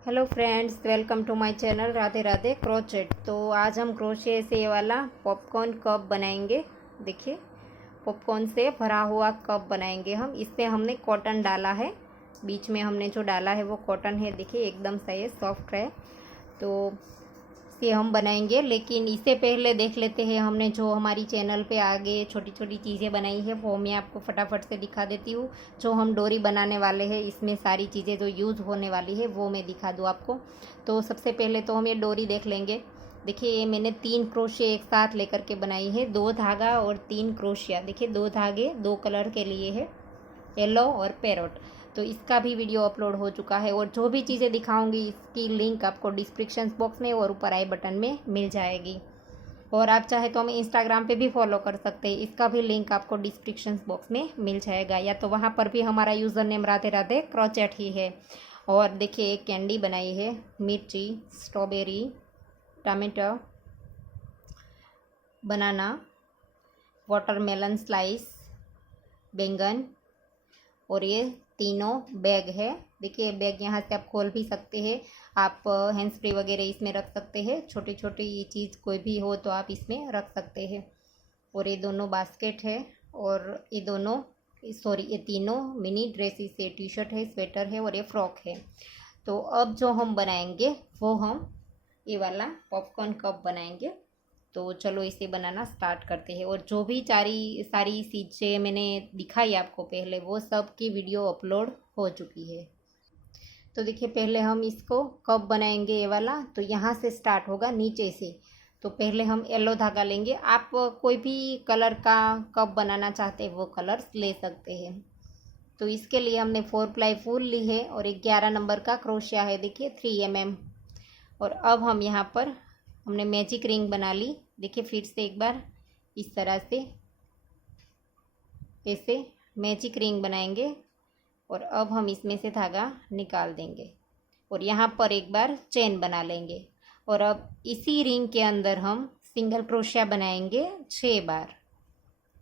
Hello friends, welcome to my channel Radhe Radhe crochet. तो आज हम क्रोशे से ये वाला पॉपकॉर्न कप बनाएंगे। देखिए, पॉपकॉर्न से भरा हुआ कप बनाएंगे हम। इसमें हमने कॉटन डाला है, बीच में हमने जो डाला है वो कॉटन है। देखिए एकदम सही है, सॉफ्ट है। तो से हम बनाएंगे, लेकिन इससे पहले देख लेते हैं हमने जो हमारी चैनल पे आगे छोटी छोटी चीज़ें बनाई है वो मैं आपको फटाफट से दिखा देती हूँ। जो हम डोरी बनाने वाले हैं इसमें सारी चीज़ें जो यूज़ होने वाली है वो मैं दिखा दूँ आपको। तो सबसे पहले तो हम ये डोरी देख लेंगे। देखिए, ये मैंने 3 क्रोशे एक साथ लेकर के बनाई है, 2 धागा और 3 क्रोशिया। देखिए 2 धागे 2 कलर के लिए है, येलो और पैरोट। तो इसका भी वीडियो अपलोड हो चुका है, और जो भी चीज़ें दिखाऊंगी इसकी लिंक आपको डिस्क्रिप्शन बॉक्स में और ऊपर आई बटन में मिल जाएगी। और आप चाहे तो हमें इंस्टाग्राम पे भी फॉलो कर सकते हैं, इसका भी लिंक आपको डिस्क्रिप्शन बॉक्स में मिल जाएगा, या तो वहाँ पर भी हमारा user name Radhe Radhe crochet ही है। और देखिए, एक कैंडी बनाई है, मिर्ची, strawberry, tomato, banana, watermelon slice, बैंगन, और ये तीनों बैग है। देखिए बैग यहाँ से आप खोल भी सकते हैं, आप हैंड्स फ्री वगैरह इसमें रख सकते हैं। छोटी छोटी ये चीज़ कोई भी हो तो आप इसमें रख सकते हैं। और ये दोनों बास्केट है, और ये तीनों मिनी ड्रेसेस है, टी शर्ट है, स्वेटर है, और ये फ्रॉक है। तो अब जो हम बनाएंगे वो हम ये वाला पॉपकॉर्न कप बनाएंगे। तो चलो इसे बनाना स्टार्ट करते हैं। और जो भी सारी चीज़ें मैंने दिखाई आपको पहले, वो सब की वीडियो अपलोड हो चुकी है। तो देखिए, पहले हम इसको कप बनाएंगे ये वाला। तो यहाँ से स्टार्ट होगा, नीचे से। तो पहले हम येलो धागा लेंगे। आप कोई भी कलर का कप बनाना चाहते हैं वो कलर्स ले सकते हैं। तो इसके लिए हमने 4 प्लाई फूल ली है, और 11 नंबर का क्रोशिया है, देखिए 3 mm। और अब हम यहाँ पर हमने मैजिक रिंग बना ली। देखिए फिर से एक बार इस तरह से ऐसे मैजिक रिंग बनाएंगे, और अब हम इसमें से धागा निकाल देंगे, और यहाँ पर एक बार चेन बना लेंगे। और अब इसी रिंग के अंदर हम सिंगल क्रोशिया बनाएंगे 6 बार।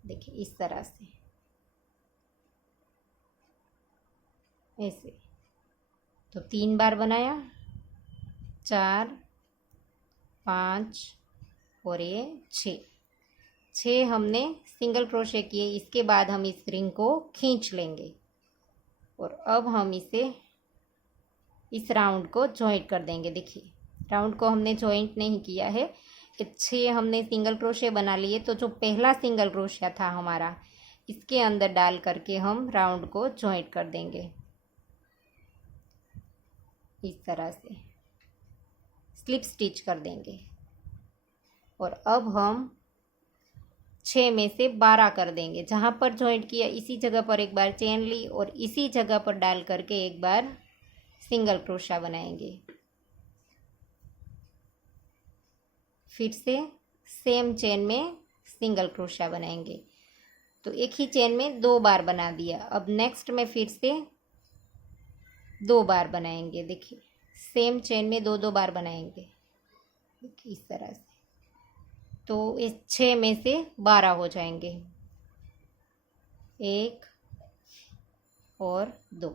देखिए इस तरह से, ऐसे। तो 3 बार बनाया, 4, 5 और ये 6 हमने सिंगल क्रोशे किए। इसके बाद हम इस रिंग को खींच लेंगे, और अब हम इस राउंड को जॉइंट कर देंगे। देखिए राउंड को हमने जॉइंट नहीं किया है, 6 हमने सिंगल क्रोशे बना लिए। तो जो पहला सिंगल क्रोशिया था हमारा, इसके अंदर डाल करके हम राउंड को जॉइंट कर देंगे इस तरह से, स्लिप स्टिच कर देंगे। और अब हम 6 में से 12 कर देंगे। जहाँ पर जॉइंट किया इसी जगह पर एक बार चेन ली, और इसी जगह पर डाल करके एक बार सिंगल क्रोशा बनाएंगे। फिर से सेम चेन में सिंगल क्रोशा बनाएंगे। तो एक ही चेन में 2 बार बना दिया। अब नेक्स्ट में फिर से 2 बार बनाएंगे। देखिए सेम चेन में 2 बार बनाएंगे, देखिए इस तरह से। तो इस 6 में से 12 हो जाएंगे, 1 और 2।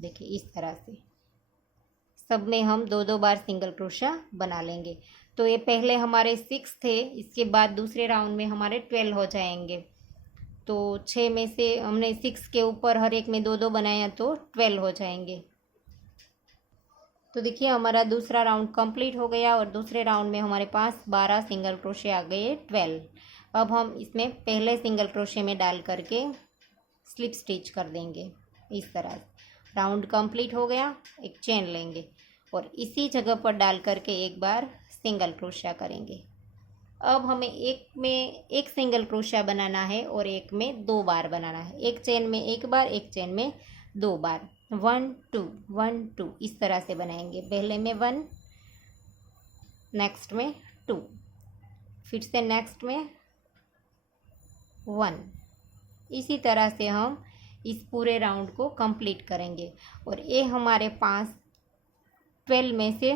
देखिए इस तरह से सब में हम 2 बार सिंगल क्रोशा बना लेंगे। तो ये पहले हमारे 6 थे, इसके बाद दूसरे राउंड में हमारे 12 हो जाएंगे। तो 6 में से हमने 6 के ऊपर हर एक में 2 बनाया, तो 12 हो जाएंगे। तो देखिए हमारा दूसरा राउंड कंप्लीट हो गया, और दूसरे राउंड में हमारे पास 12 सिंगल क्रोशे आ गए, 12। अब हम इसमें पहले सिंगल क्रोशे में डाल करके स्लिप स्टिच कर देंगे इस तरह से। राउंड कंप्लीट हो गया, एक चेन लेंगे, और इसी जगह पर डाल करके एक बार सिंगल क्रोशिया करेंगे। अब हमें एक सिंगल क्रोशिया बनाना है, और एक में 2 बार बनाना है। एक चेन में 1 बार, एक चेन में 2 बार, 1 2 1 2 इस तरह से बनाएंगे। पहले में 1, नेक्स्ट में 2, फिर से नेक्स्ट में 1। इसी तरह से हम इस पूरे राउंड को कंप्लीट करेंगे। और ये हमारे पास 12 में से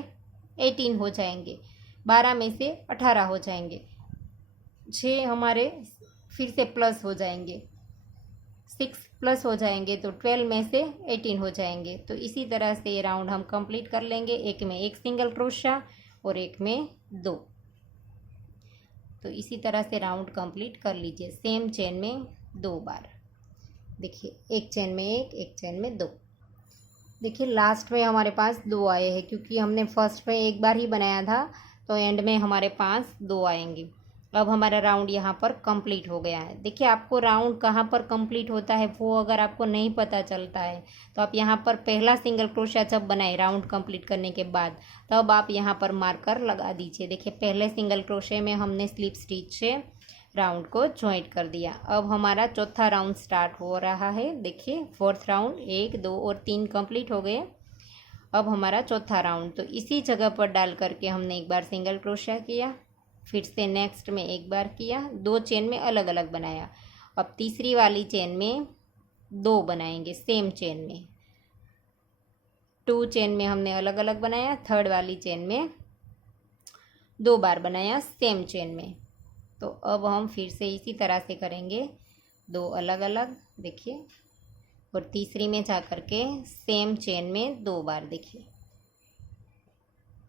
18 हो जाएंगे, 12 में से 18 हो जाएंगे, 6 हमारे फिर से प्लस हो जाएंगे, 6 प्लस हो जाएंगे तो 12 में से 18 हो जाएंगे। तो इसी तरह से ये राउंड हम कंप्लीट कर लेंगे, एक में एक सिंगल क्रोशा और एक में 2। तो इसी तरह से राउंड कंप्लीट कर लीजिए सेम चेन में 2 बार। देखिए एक चेन में एक चेन में 2। देखिए लास्ट में हमारे पास 2 आए हैं, क्योंकि हमने फर्स्ट में एक बार ही बनाया था, तो एंड में हमारे पास 2 आएंगे। अब हमारा राउंड यहाँ पर कंप्लीट हो गया है। देखिए आपको राउंड कहाँ पर कंप्लीट होता है वो अगर आपको नहीं पता चलता है तो आप यहाँ पर पहला सिंगल क्रोशिया जब बनाए राउंड कंप्लीट करने के बाद, तब आप यहाँ पर मार्कर लगा दीजिए। देखिए पहले सिंगल क्रोशिया में हमने स्लिप स्टिच से राउंड को ज्वाइंट कर दिया। अब हमारा चौथा राउंड स्टार्ट हो रहा है। देखिए फोर्थ राउंड 1 2 और 3 कंप्लीट हो गए। अब हमारा चौथा राउंड, तो इसी जगह पर डाल करके हमने एक बार सिंगल क्रोशिया किया, फिर से नेक्स्ट में एक बार किया, 2 चेन में अलग अलग बनाया। अब तीसरी वाली चेन में 2 बनाएंगे सेम चेन में, 2 चेन में हमने अलग अलग बनाया, थर्ड वाली चेन में 2 बार बनाया सेम चेन में। तो अब हम फिर से इसी तरह से करेंगे, 2 अलग अलग, देखिए, और तीसरी में जा करके सेम चेन में 2 बार, देखिए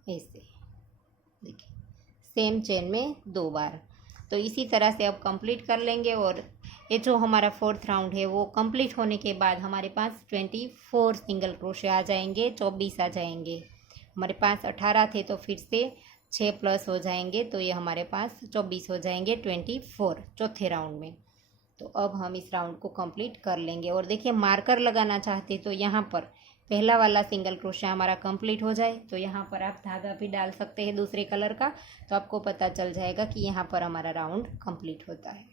ऐसे, देखिए सेम चेन में 2 बार। तो इसी तरह से अब कंप्लीट कर लेंगे। और ये जो हमारा फोर्थ राउंड है वो कंप्लीट होने के बाद हमारे पास 24 सिंगल क्रोशे आ जाएंगे, 24 आ जाएंगे। हमारे पास 18 थे तो फिर से 6 प्लस हो जाएंगे, तो ये हमारे पास 24 हो जाएंगे 24 चौथे राउंड में। तो अब हम इस राउंड को कंप्लीट कर लेंगे। और देखिए मार्कर लगाना चाहते तो यहाँ पर पहला वाला सिंगल क्रोशिया हमारा कंप्लीट हो जाए तो यहाँ पर आप धागा भी डाल सकते हैं दूसरे कलर का, तो आपको पता चल जाएगा कि यहाँ पर हमारा राउंड कंप्लीट होता है।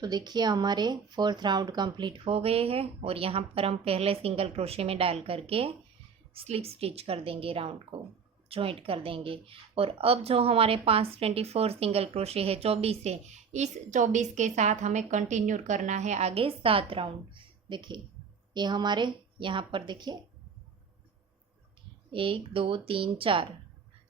तो देखिए हमारे फोर्थ राउंड कंप्लीट हो गए हैं और यहाँ पर हम पहले सिंगल क्रोशिया में डाल करके स्लिप स्टिच कर देंगे, राउंड को जॉइंट कर देंगे। और अब जो हमारे पास 24 सिंगल क्रोशे है 24 से, इस 24 के साथ हमें कंटिन्यू करना है आगे 7 राउंड। देखिए ये हमारे यहाँ पर देखिए 1 2 3 4,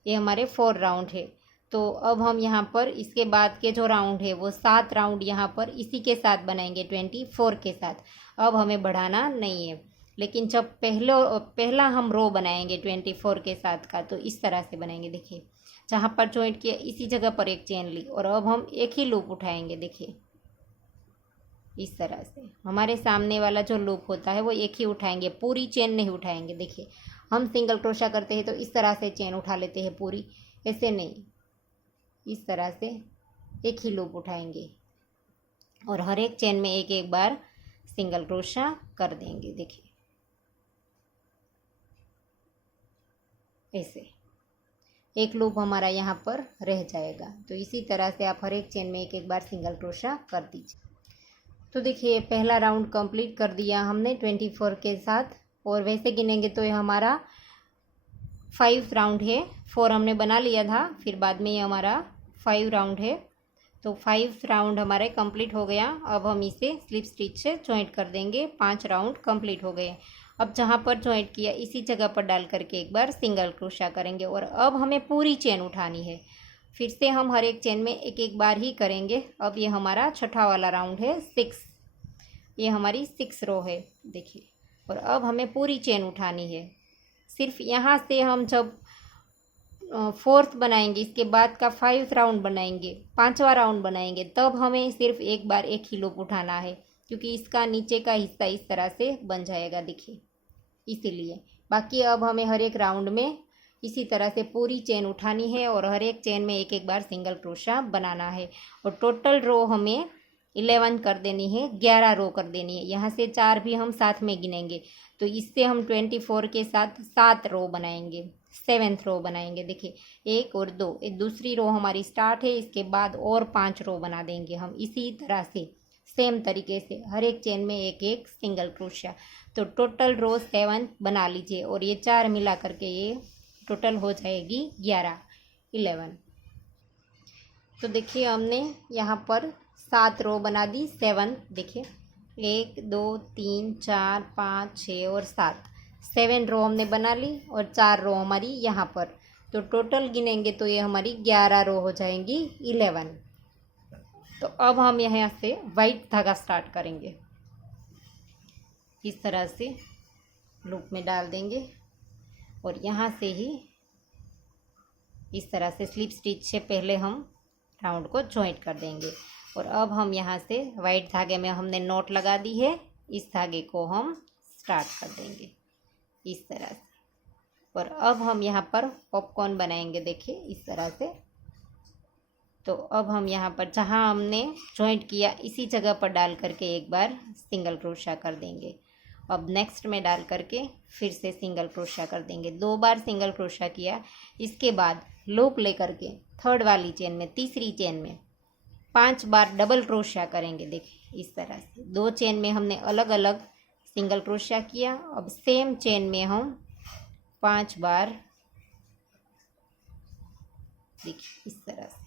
ये हमारे 4 राउंड है। तो अब हम यहाँ पर इसके बाद के जो राउंड है वो 7 राउंड यहाँ पर इसी के साथ बनाएंगे 24 के साथ। अब हमें बढ़ाना नहीं है, लेकिन जब पहला हम रो बनाएंगे 24 के साथ का, तो इस तरह से बनाएंगे। देखिए जहाँ पर जॉइंट किया इसी जगह पर एक चेन ली और अब हम एक ही लूप उठाएंगे। देखिए इस तरह से हमारे सामने वाला जो लूप होता है वो एक ही उठाएंगे, पूरी चेन नहीं उठाएंगे। देखिए हम सिंगल क्रोशा करते हैं तो इस तरह से चेन उठा लेते हैं पूरी, ऐसे नहीं, इस तरह से एक ही लूप उठाएंगे और हर एक चेन में एक एक बार सिंगल क्रोशा कर देंगे। देखिए ऐसे एक लूप हमारा यहाँ पर रह जाएगा। तो इसी तरह से आप हर एक चेन में एक एक बार सिंगल क्रोशा कर दीजिए। तो देखिए पहला राउंड कंप्लीट कर दिया हमने 24 के साथ, और वैसे गिनेंगे तो ये हमारा 5 राउंड है। 4 हमने बना लिया था, फिर बाद में ये हमारा 5 राउंड है। तो 5 राउंड हमारे कंप्लीट हो गया। अब हम इसे स्लिप स्टिच से जॉइंट कर देंगे। 5 राउंड कंप्लीट हो गए। अब जहाँ पर जॉइंट किया इसी जगह पर डाल करके एक बार सिंगल क्रोशा करेंगे और अब हमें पूरी चेन उठानी है। फिर से हम हर एक चेन में एक एक बार ही करेंगे। अब ये हमारा छठा वाला राउंड है 6, ये हमारी 6 रो है। देखिए और अब हमें पूरी चेन उठानी है। सिर्फ यहाँ से हम जब 4th बनाएंगे, इसके बाद का 5th राउंड बनाएंगे, 5वां राउंड बनाएंगे, तब हमें सिर्फ एक बार एक ही लूप उठाना है, क्योंकि इसका नीचे का हिस्सा इस तरह से बन जाएगा। देखिए इसीलिए बाकी अब हमें हर एक राउंड में इसी तरह से पूरी चेन उठानी है और हर एक चेन में एक एक बार सिंगल क्रोशा बनाना है। और टोटल रो हमें 11 कर देनी है, 11 रो कर देनी है। यहाँ से 4 भी हम साथ में गिनेंगे, तो इससे हम 24 के साथ 7 रो बनाएंगे, 7th रो बनाएंगे। देखिए 1 और 2, दूसरी रो हमारी स्टार्ट है, इसके बाद और 5 रो बना देंगे हम इसी तरह से सेम तरीके से हर एक चेन में एक एक सिंगल क्रोशिया। तो टोटल रो 7 बना लीजिए और ये 4 मिला करके ये टोटल हो जाएगी 11। तो देखिए हमने यहाँ पर 7 रो बना दी, 7। देखिए 1 2 3 4 5 6 और 7 रो हमने बना ली और 4 रो हमारी यहाँ पर। तो टोटल गिनेंगे तो ये हमारी 11 रो हो जाएंगी, 11। तो अब हम यहाँ से वाइट धागा स्टार्ट करेंगे। इस तरह से लूप में डाल देंगे और यहाँ से ही इस तरह से स्लिप स्टिच से पहले हम राउंड को जॉइंट कर देंगे। और अब हम यहाँ से वाइट धागे में हमने नॉट लगा दी है, इस धागे को हम स्टार्ट कर देंगे इस तरह से। और अब हम यहाँ पर पॉपकॉर्न बनाएंगे, देखिए इस तरह से। तो अब हम यहाँ पर जहाँ हमने जॉइंट किया इसी जगह पर डाल करके एक बार सिंगल क्रोशा कर देंगे। अब नेक्स्ट में डाल करके फिर से सिंगल क्रोशा कर देंगे। 2 बार सिंगल क्रोशा किया, इसके बाद लूप लेकर के थर्ड वाली चेन में, तीसरी चेन में 5 बार डबल क्रोशा करेंगे। देखिए इस तरह से 2 चेन में हमने अलग अलग सिंगल क्रोशा किया। अब सेम चेन में हम 5 बार, देखिए इस तरह से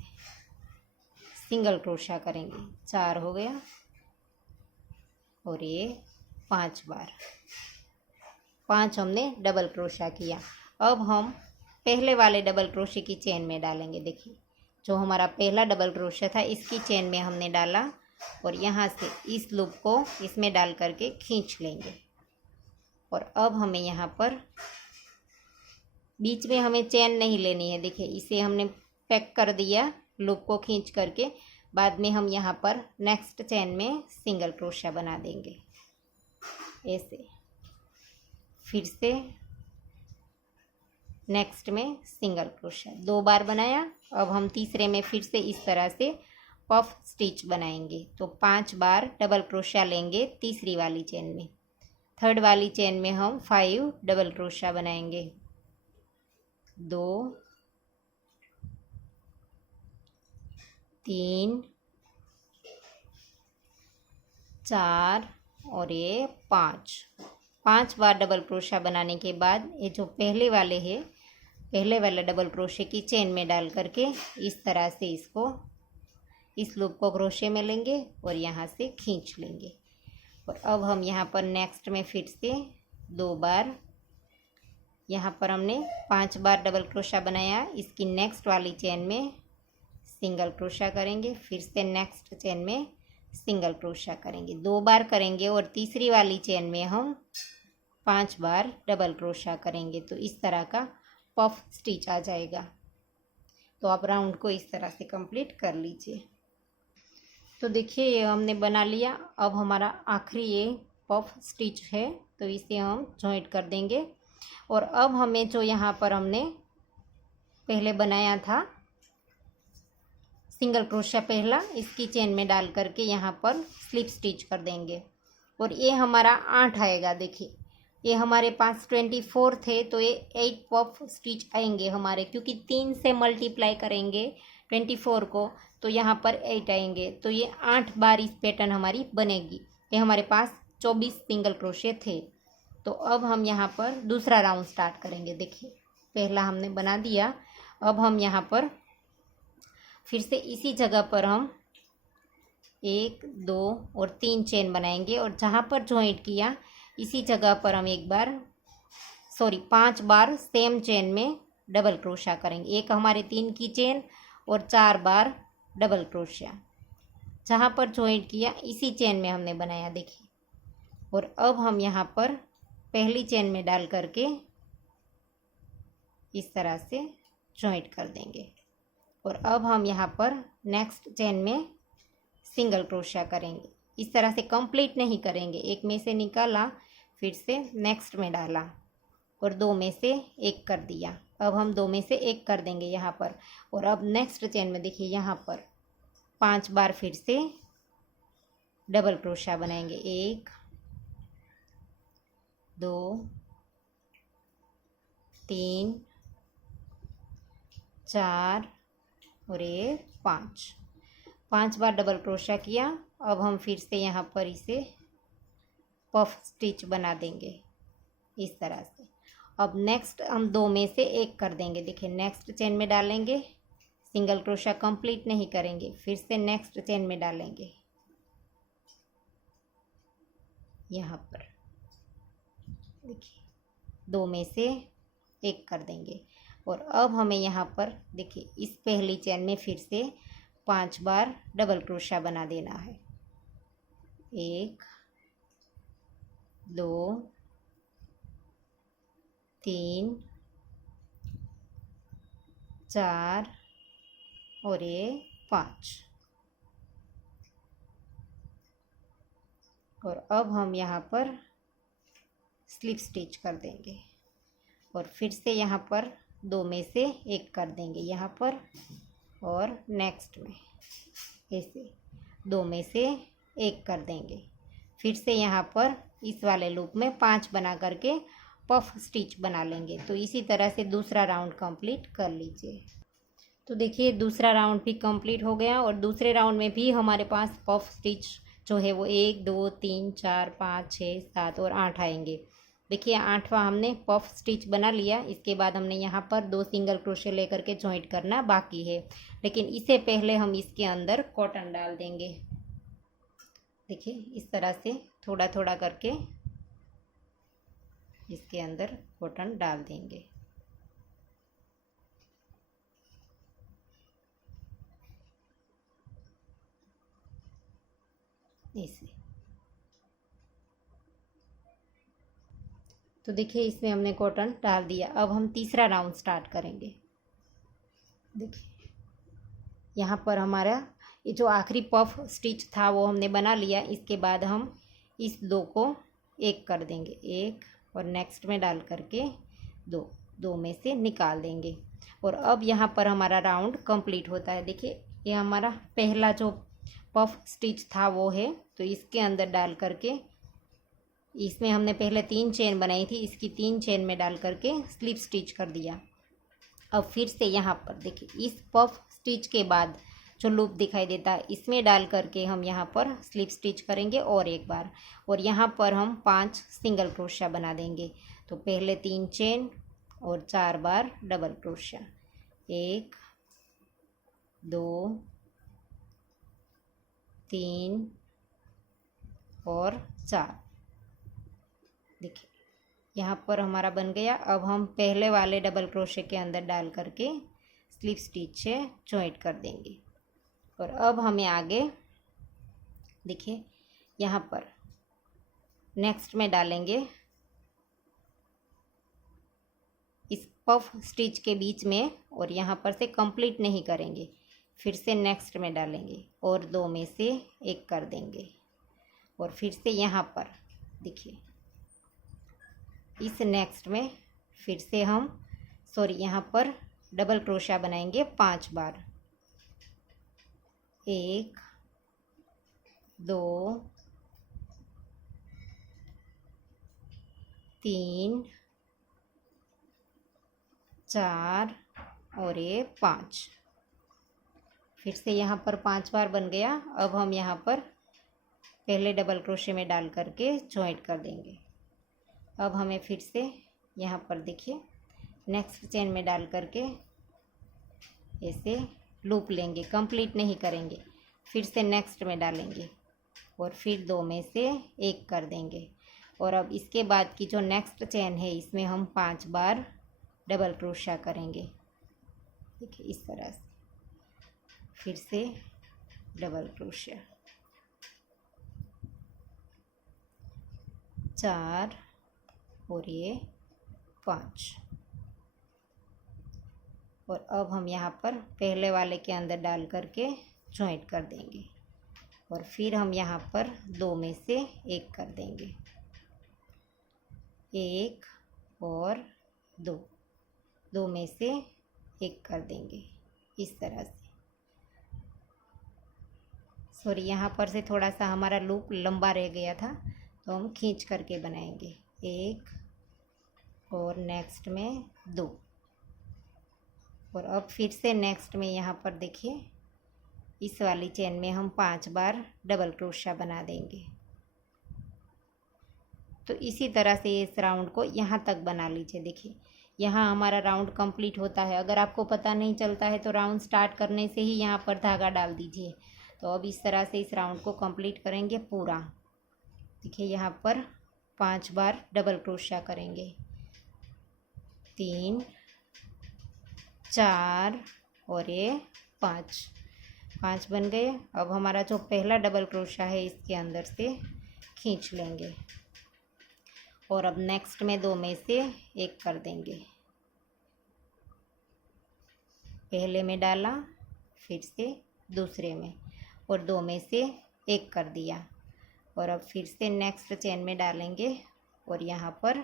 सिंगल क्रोशा करेंगे। 4 हो गया और ये 5 बार, 5 हमने डबल क्रोशा किया। अब हम पहले वाले डबल क्रोशे की चेन में डालेंगे। देखिए जो हमारा पहला डबल क्रोशा था इसकी चेन में हमने डाला और यहाँ से इस लूप को इसमें डाल करके खींच लेंगे। और अब हमें यहाँ पर बीच में हमें चेन नहीं लेनी है। देखिए इसे हमने पैक कर दिया लूप को खींच करके। बाद में हम यहाँ पर नेक्स्ट चेन में सिंगल क्रोशा बना देंगे ऐसे। फिर से नेक्स्ट में सिंगल क्रोशा 2 बार बनाया। अब हम तीसरे में फिर से इस तरह से पफ स्टिच बनाएंगे। तो 5 बार डबल क्रोशा लेंगे तीसरी वाली चेन में। थर्ड वाली चेन में हम 5 डबल क्रोशा बनाएंगे। 2 3 4 और ये 5 बार डबल क्रोशा बनाने के बाद ये जो पहले वाले डबल क्रोशे की चेन में डाल करके इस तरह से इसको, इस लूप को क्रोशे में लेंगे और यहाँ से खींच लेंगे। और अब हम यहाँ पर नेक्स्ट में फिर से 2 बार, यहाँ पर हमने 5 बार डबल क्रोशा बनाया। इसकी नेक्स्ट वाली चेन में सिंगल क्रोशा करेंगे, फिर से नेक्स्ट चेन में सिंगल क्रोशा करेंगे। 2 बार करेंगे और तीसरी वाली चेन में हम 5 बार डबल क्रोशा करेंगे। तो इस तरह का पफ स्टिच आ जाएगा। तो आप राउंड को इस तरह से कंप्लीट कर लीजिए। तो देखिए ये हमने बना लिया। अब हमारा आखिरी ये पफ स्टिच है, तो इसे हम जॉइंट कर देंगे। और अब हमें जो यहाँ पर हमने पहले बनाया था सिंगल क्रोशा पहला, इसकी चेन में डाल करके यहाँ पर स्लिप स्टिच कर देंगे। और ये हमारा 8 आएगा। देखिए ये हमारे पास 24 थे, तो ये 8 पफ स्टिच आएंगे हमारे, क्योंकि 3 से मल्टीप्लाई करेंगे 24 को, तो यहाँ पर 8 आएंगे। तो ये 8 बार इस पैटर्न हमारी बनेगी। ये हमारे पास 24 सिंगल क्रोशे थे। तो अब हम यहाँ पर दूसरा राउंड स्टार्ट करेंगे। देखिए पहला हमने बना दिया। अब हम यहाँ पर फिर से इसी जगह पर हम 1 2 और 3 चेन बनाएंगे। और जहाँ पर जॉइंट किया इसी जगह पर हम 5 बार सेम चेन में डबल क्रोशा करेंगे। एक हमारे 3 की चेन और 4 बार डबल क्रोशा जहाँ पर जॉइंट किया इसी चेन में हमने बनाया। देखिए और अब हम यहाँ पर पहली चेन में डाल करके इस तरह से जॉइंट कर देंगे। और अब हम यहाँ पर नेक्स्ट चेन में सिंगल क्रोशा करेंगे। इस तरह से कंप्लीट नहीं करेंगे। एक में से निकाला, फिर से नेक्स्ट में डाला और 2 में से 1 कर दिया। अब हम 2 में से 1 कर देंगे यहाँ पर। और अब नेक्स्ट चेन में देखिए यहाँ पर 5 बार फिर से डबल क्रोशा बनाएंगे। 1 2 3 4 और ये 5 बार डबल क्रोशा किया। अब हम फिर से यहाँ पर इसे पफ स्टिच बना देंगे इस तरह से। अब नेक्स्ट हम 2 में से 1 कर देंगे। देखिए नेक्स्ट चेन में डालेंगे, सिंगल क्रोशा कंप्लीट नहीं करेंगे, फिर से नेक्स्ट चेन में डालेंगे यहाँ पर। देखिए 2 में से 1 कर देंगे। और अब हमें यहाँ पर देखिए इस पहली चेन में फिर से 5 बार डबल क्रोशा बना देना है। 1 2 3 4 और ये 5। और अब हम यहाँ पर स्लिप स्टिच कर देंगे और फिर से यहाँ पर 2 में से एक कर देंगे यहाँ पर, और नेक्स्ट में ऐसे 2 में से एक कर देंगे। फिर से यहाँ पर इस वाले लूप में 5 बना करके पफ स्टिच बना लेंगे। तो इसी तरह से दूसरा राउंड कंप्लीट कर लीजिए। तो देखिए दूसरा राउंड भी कंप्लीट हो गया और दूसरे राउंड में भी हमारे पास पफ स्टिच जो है वो 1 2 3 4 5 6 7 और 8 आएंगे। देखिए 8वां हमने पफ स्टिच बना लिया। इसके बाद हमने यहाँ पर 2 सिंगल क्रोशे लेकर के जॉइंट करना बाकी है, लेकिन इससे पहले हम इसके अंदर कॉटन डाल देंगे। देखिए इस तरह से थोड़ा थोड़ा करके इसके अंदर कॉटन डाल देंगे। ऐसे तो देखिए इसमें हमने कॉटन डाल दिया। अब हम तीसरा राउंड स्टार्ट करेंगे। देखिए यहाँ पर हमारा ये जो आखिरी पफ स्टिच था वो हमने बना लिया। इसके बाद हम इस 2 को एक कर देंगे, एक और नेक्स्ट में डाल करके 2 में से निकाल देंगे। और अब यहाँ पर हमारा राउंड कंप्लीट होता है। देखिए ये हमारा पहला जो पफ स्टिच था वो है, तो इसके अंदर डाल करके इसमें हमने पहले 3 चेन बनाई थी, इसकी 3 चेन में डाल करके स्लिप स्टिच कर दिया। अब फिर से यहाँ पर देखिए इस पफ स्टिच के बाद जो लूप दिखाई देता है इसमें डाल करके हम यहाँ पर स्लिप स्टिच करेंगे और एक बार, और यहाँ पर हम 5 सिंगल क्रोशिया बना देंगे। तो पहले 3 चेन और 4 बार डबल क्रोशिया, 1 2 3 और 4। देखिए यहाँ पर हमारा बन गया। अब हम पहले वाले डबल क्रोशे के अंदर डाल करके स्लिप स्टिच से जॉइंट कर देंगे। और अब हमें आगे देखिए यहाँ पर नेक्स्ट में डालेंगे इस पफ स्टिच के बीच में, और यहाँ पर से कंप्लीट नहीं करेंगे, फिर से नेक्स्ट में डालेंगे और 2 में से एक कर देंगे। और फिर से यहाँ पर देखिए इस नेक्स्ट में फिर से हम यहाँ पर डबल क्रोशिया बनाएंगे 5 बार, 1 2 3 4 और ये 5। फिर से यहाँ पर 5 बार बन गया। अब हम यहाँ पर पहले डबल क्रोशे में डाल करके जॉइंट कर देंगे। अब हमें फिर से यहाँ पर देखिए नेक्स्ट चेन में डाल करके ऐसे लूप लेंगे, कंप्लीट नहीं करेंगे, फिर से नेक्स्ट में डालेंगे और फिर 2 में से एक कर देंगे। और अब इसके बाद की जो नेक्स्ट चेन है इसमें हम 5 बार डबल क्रोशिया करेंगे। देखिए इस तरह से फिर से डबल क्रोशिया, 4 और ये 5। और अब हम यहाँ पर पहले वाले के अंदर डाल करके जॉइंट कर देंगे और फिर हम यहाँ पर 2 में से एक कर देंगे, 1 और 2 में से एक कर देंगे इस तरह से। यहाँ पर से थोड़ा सा हमारा लूप लंबा रह गया था तो हम खींच करके बनाएंगे, 1 और नेक्स्ट में 2। और अब फिर से नेक्स्ट में यहाँ पर देखिए इस वाली चेन में हम 5 बार डबल क्रोशिया बना देंगे। तो इसी तरह से इस राउंड को यहाँ तक बना लीजिए। देखिए यहाँ हमारा राउंड कंप्लीट होता है। अगर आपको पता नहीं चलता है तो राउंड स्टार्ट करने से ही यहाँ पर धागा डाल दीजिए। तो अब इस तरह से इस राउंड को कंप्लीट करेंगे पूरा। देखिए यहाँ पर 5 बार डबल क्रोशिया करेंगे, 3 4 और ये 5 बन गए। अब हमारा जो पहला डबल क्रोशिया है इसके अंदर से खींच लेंगे और अब नेक्स्ट में दो में से एक कर देंगे। पहले में डाला, फिर से दूसरे में, और दो में से एक कर दिया। और अब फिर से नेक्स्ट चेन में डालेंगे और यहाँ पर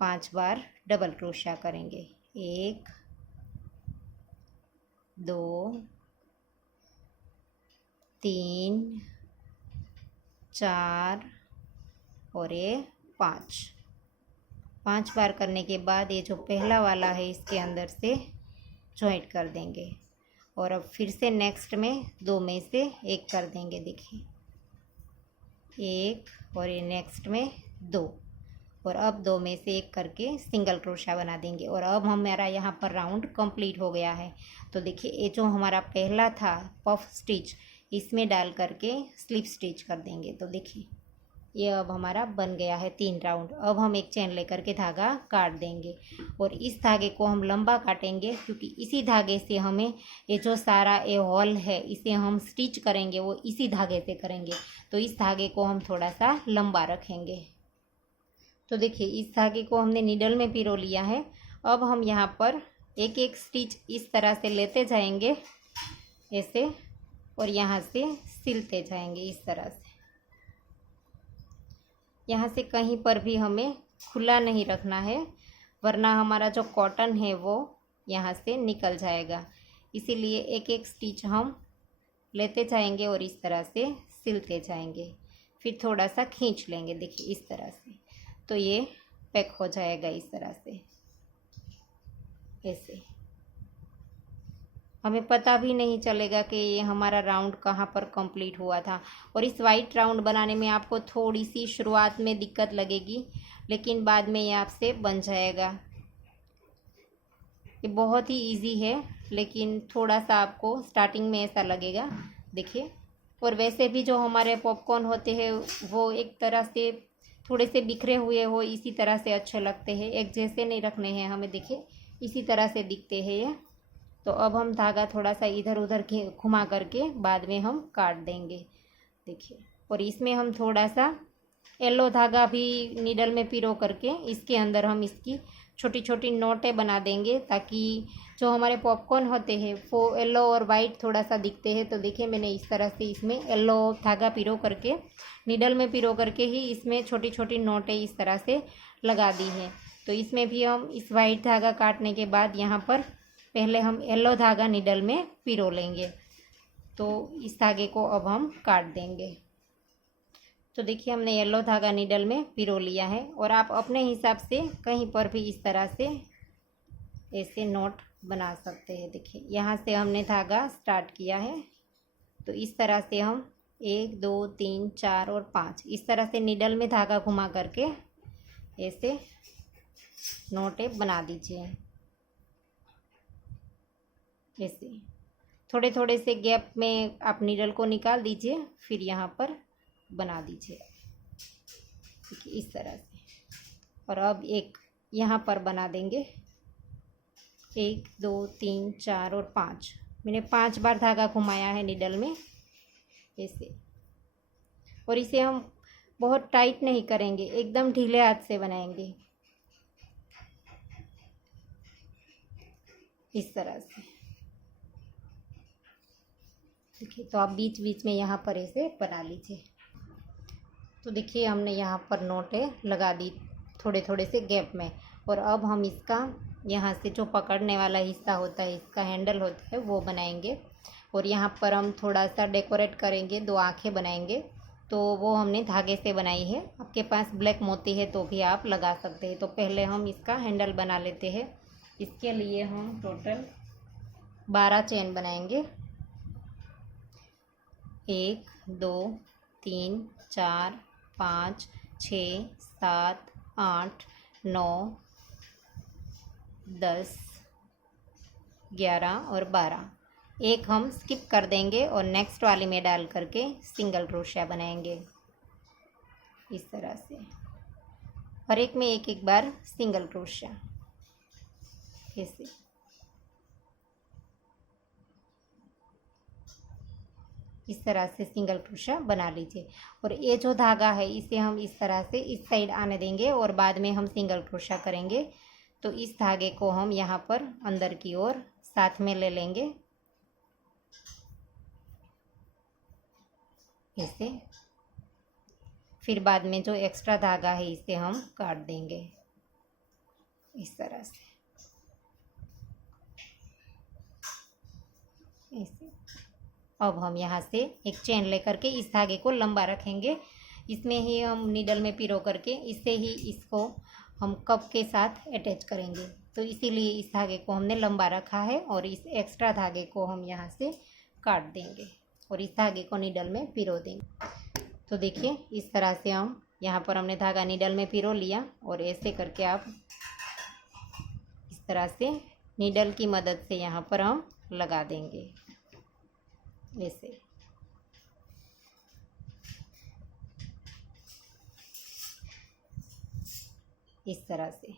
5 बार डबल क्रोशिया करेंगे। 1 2 3 4 और ये 5 बार करने के बाद ये जो पहला वाला है इसके अंदर से जॉइंट कर देंगे। और अब फिर से नेक्स्ट में दो में से एक कर देंगे। देखिए 1 और ये नेक्स्ट में 2, और अब दो में से एक करके सिंगल क्रोशिया बना देंगे। और अब हमारा यहाँ पर राउंड कंप्लीट हो गया है। तो देखिए ये जो हमारा पहला था पफ स्टिच, इसमें डाल करके स्लिप स्टिच कर देंगे। तो देखिए ये अब हमारा बन गया है 3 राउंड। अब हम एक चेन लेकर के धागा काट देंगे, और इस धागे को हम लंबा काटेंगे क्योंकि इसी धागे से हमें ये जो सारा ये हॉल है इसे हम स्टिच करेंगे वो इसी धागे से करेंगे। तो इस धागे को हम थोड़ा सा लंबा रखेंगे। तो देखिए इस धागे को हमने नीडल में पिरो लिया है। अब हम यहाँ पर एक एक स्टिच इस तरह से लेते जाएंगे ऐसे, और यहाँ से सिलते जाएंगे इस तरह से। यहाँ से कहीं पर भी हमें खुला नहीं रखना है, वरना हमारा जो कॉटन है वो यहाँ से निकल जाएगा। इसीलिए एक एक स्टिच हम लेते जाएंगे और इस तरह से सिलते जाएंगे। फिर थोड़ा सा खींच लेंगे, देखिए इस तरह से, तो ये पैक हो जाएगा इस तरह से। ऐसे हमें पता भी नहीं चलेगा कि ये हमारा राउंड कहाँ पर कंप्लीट हुआ था। और इस वाइट राउंड बनाने में आपको थोड़ी सी शुरुआत में दिक्कत लगेगी, लेकिन बाद में ये आपसे बन जाएगा। ये बहुत ही इजी है, लेकिन थोड़ा सा आपको स्टार्टिंग में ऐसा लगेगा। देखिए, और वैसे भी जो हमारे पॉपकॉर्न होते हैं वो एक तरह से थोड़े से बिखरे हुए हो, इसी तरह से अच्छे लगते हैं। एक जैसे नहीं रखने हैं हमें, देखिए इसी तरह से दिखते हैं ये। तो अब हम धागा थोड़ा सा इधर उधर घुमा करके बाद में हम काट देंगे। देखिए, और इसमें हम थोड़ा सा येलो धागा भी नीडल में पिरो करके इसके अंदर हम इसकी छोटी छोटी नोटें बना देंगे, ताकि जो हमारे पॉपकॉर्न होते हैं वो येलो और वाइट थोड़ा सा दिखते हैं। तो देखिए मैंने इस तरह से इसमें येलो धागा पिरो करके, नीडल में पिरो करके ही इसमें छोटी छोटी नोटें इस तरह से लगा दी है। तो इसमें भी हम इस वाइट धागा काटने के बाद यहाँ पर पहले हम येलो धागा नीडल में पिरो लेंगे। तो इस धागे को अब हम काट देंगे। तो देखिए हमने येलो धागा नीडल में पिरो लिया है, और आप अपने हिसाब से कहीं पर भी इस तरह से ऐसे नोट बना सकते हैं। देखिए यहाँ से हमने धागा स्टार्ट किया है, तो इस तरह से हम 1 2 3 4 और 5 इस तरह से नीडल में धागा घुमा करके ऐसे नोटें बना दीजिए। ऐसे थोड़े थोड़े से गैप में आप नीडल को निकाल दीजिए, फिर यहाँ पर बना दीजिए। देखिए इस तरह से। और अब एक यहाँ पर बना देंगे, 1 2 3 4 और 5। मैंने 5 बार धागा घुमाया है नीडल में ऐसे। और इसे हम बहुत टाइट नहीं करेंगे, एकदम ढीले हाथ से बनाएंगे इस तरह से। देखिए, तो आप बीच बीच में यहाँ पर ऐसे बना लीजिए। तो देखिए हमने यहाँ पर नोटें लगा दी थोड़े थोड़े से गैप में। और अब हम इसका यहाँ से जो पकड़ने वाला हिस्सा होता है, इसका हैंडल होता है, वो बनाएंगे। और यहाँ पर हम थोड़ा सा डेकोरेट करेंगे, 2 आँखें बनाएंगे। तो वो हमने धागे से बनाई है। आपके पास ब्लैक मोती है तो भी आप लगा सकते हैं। तो पहले हम इसका हैंडल बना लेते हैं। इसके लिए हम टोटल 12 चेन बनाएंगे। 1 2 3 4 5 6 7 8 9 10 11 और 12। एक हम स्किप कर देंगे और नेक्स्ट वाली में डाल करके सिंगल क्रोशिया बनाएंगे इस तरह से। हर एक में एक एक बार सिंगल क्रोशिया ऐसे। इस तरह से सिंगल क्रोशा बना लीजिए। और ये जो धागा है इसे हम इस तरह से इस साइड आने देंगे और बाद में हम सिंगल क्रोशा करेंगे। तो इस धागे को हम यहाँ पर अंदर की ओर साथ में ले लेंगे ऐसे। फिर बाद में जो एक्स्ट्रा धागा है इसे हम काट देंगे इस तरह से ऐसे। अब हम यहाँ से एक चेन लेकर के इस धागे को लंबा रखेंगे, इसमें ही हम नीडल में पिरो करके इससे ही इसको हम कप के साथ अटैच करेंगे। तो इसीलिए इस धागे को हमने लंबा रखा है और इस एक्स्ट्रा धागे को हम यहाँ से काट देंगे और इस धागे को नीडल में पिरो देंगे। तो देखिए इस तरह से हम यहाँ पर हमने धागा नीडल में पिरो लिया और ऐसे करके आप इस तरह से नीडल की मदद से यहाँ पर हम लगा देंगे ऐसे। इस तरह से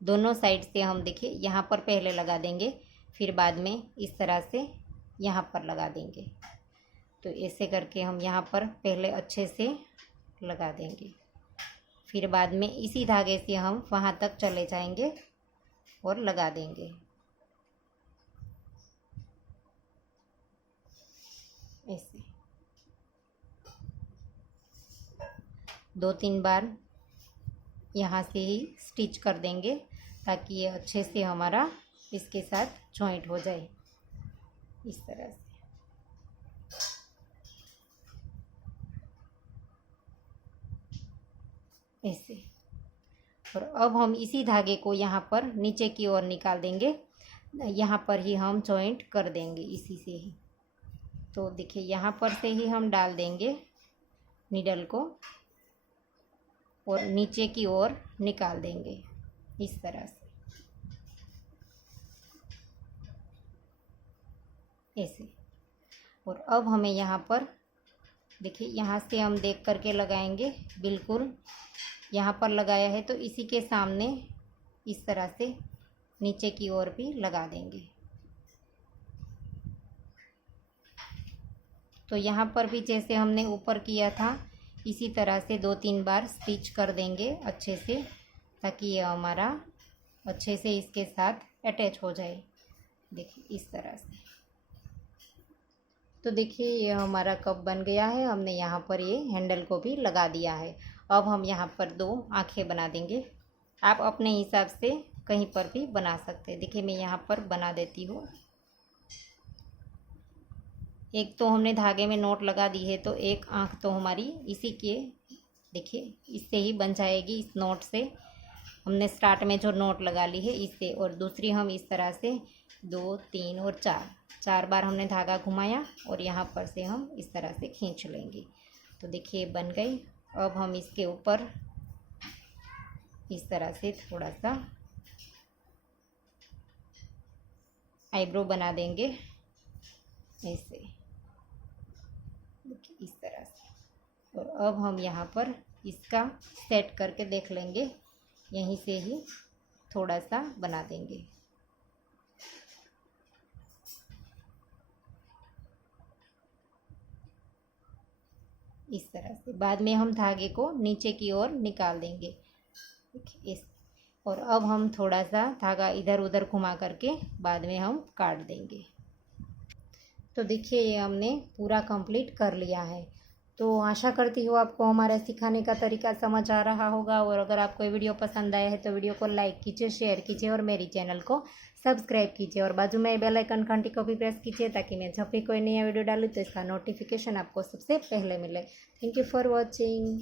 दोनों साइड से हम देखिए यहाँ पर पहले लगा देंगे, फिर बाद में इस तरह से यहाँ पर लगा देंगे। तो ऐसे करके हम यहाँ पर पहले अच्छे से लगा देंगे, फिर बाद में इसी धागे से हम वहाँ तक चले जाएंगे और लगा देंगे ऐसे। 2-3 बार यहाँ से ही स्टिच कर देंगे ताकि ये अच्छे से हमारा इसके साथ जॉइंट हो जाए इस तरह से ऐसे। और अब हम इसी धागे को यहाँ पर नीचे की ओर निकाल देंगे, यहाँ पर ही हम जॉइंट कर देंगे इसी से ही। तो देखिए यहाँ पर से ही हम डाल देंगे नीडल को और नीचे की ओर निकाल देंगे इस तरह से ऐसे। और अब हमें यहाँ पर देखिए यहाँ से हम देख करके लगाएंगे, बिल्कुल यहाँ पर लगाया है तो इसी के सामने इस तरह से नीचे की ओर भी लगा देंगे। तो यहाँ पर भी जैसे हमने ऊपर किया था इसी तरह से 2-3 बार स्टिच कर देंगे अच्छे से ताकि ये हमारा अच्छे से इसके साथ अटैच हो जाए। देखिए इस तरह से। तो देखिए ये हमारा कप बन गया है, हमने यहाँ पर ये हैंडल को भी लगा दिया है। अब हम यहाँ पर 2 आँखें बना देंगे, आप अपने हिसाब से कहीं पर भी बना सकते हैं। देखिए मैं यहाँ पर बना देती हूँ। एक तो हमने धागे में नोट लगा दी है तो एक आँख तो हमारी इसी के देखिए इससे ही बन जाएगी। इस नोट से हमने स्टार्ट में जो नोट लगा ली है इससे, और दूसरी हम इस तरह से 2, 3 और 4 बार हमने धागा घुमाया और यहाँ पर से हम इस तरह से खींच लेंगे। तो देखिए बन गई। अब हम इसके ऊपर इस तरह से थोड़ा सा आईब्रो बना देंगे ऐसे, इस तरह से। और अब हम यहाँ पर इसका सेट करके देख लेंगे, यहीं से ही थोड़ा सा बना देंगे इस तरह से। बाद में हम धागे को नीचे की ओर निकाल देंगे इस। और अब हम थोड़ा सा धागा इधर उधर घुमा करके बाद में हम काट देंगे। तो देखिए ये हमने पूरा कंप्लीट कर लिया है। तो आशा करती हूँ आपको हमारा सिखाने का तरीका समझ आ रहा होगा। और अगर आपको ये वीडियो पसंद आया है तो वीडियो को लाइक कीजिए, शेयर कीजिए और मेरी चैनल को सब्सक्राइब कीजिए। और बाजू में बेल आइकन घंटी को भी प्रेस कीजिए ताकि मैं जब भी कोई नया वीडियो डालूँ तो इसका नोटिफिकेशन आपको सबसे पहले मिले। Thank you for watching.